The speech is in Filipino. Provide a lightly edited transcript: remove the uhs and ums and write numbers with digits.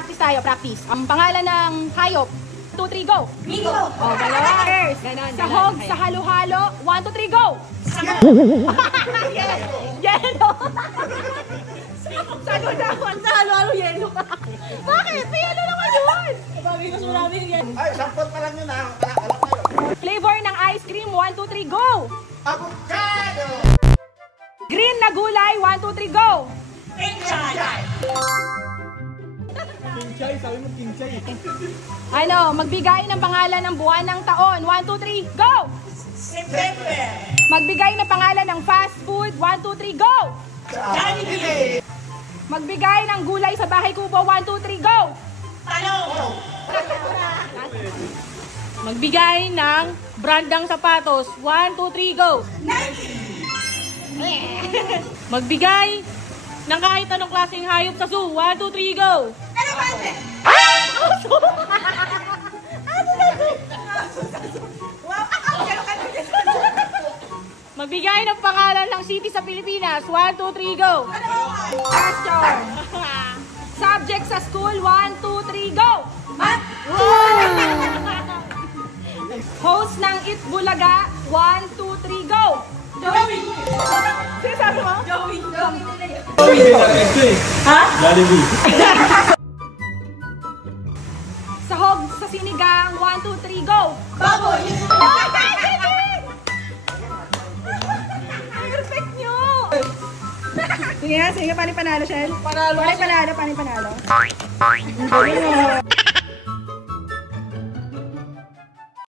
practice tayo, practice. Ang pangalan ng hayop. 1, 2, 3, go! Bingo! Oh, dalawa. Ganon, Sahog ganon. sa halo-halo. 1, 2, 3, go! Yes! Yelo! Sago dawan sa halo-halo yelo. Bakit? May yelo naman yun! Sabi ko sa namin yan. Ay, sampot pa lang yun ha. Alam kayo. Flavor ng ice cream. 1, 2, 3, go! Avocado! Green na gulay. 1, 2, 3, go! Pinchay! Kinchay, sabi mo kinchay. Ano, magbigay ng pangalan ng buwan ng taon. 1, 2, 3, go! September! Magbigay ng pangalan ng fast food. 1, 2, 3, go! Jollibee! Magbigay ng gulay sa bahay kubo. 1, 2, 3, go! Talong! Magbigay ng brandang sapatos. 1, 2, 3, go! Magbigay ng kahit anong klaseng hayop sa zoo. 1, 2, 3, go! Elefante! Magbigay ng pangalan ng city sa Pilipinas. 1, 2, 3, go! Question. Subject sa school. 1, 2, 3, go! Mat! Host ng It Bulaga. 1, 2, 3, go! Joey! Sino sabi mo? Joey! Ha? Jollibee. Sahog sa sinigang. 1, 2, 3, go! Baboy! Perfect nyo! Sige nga, sige. Paano panalo, Shell? Panalo Paano panalo? Paano panalo?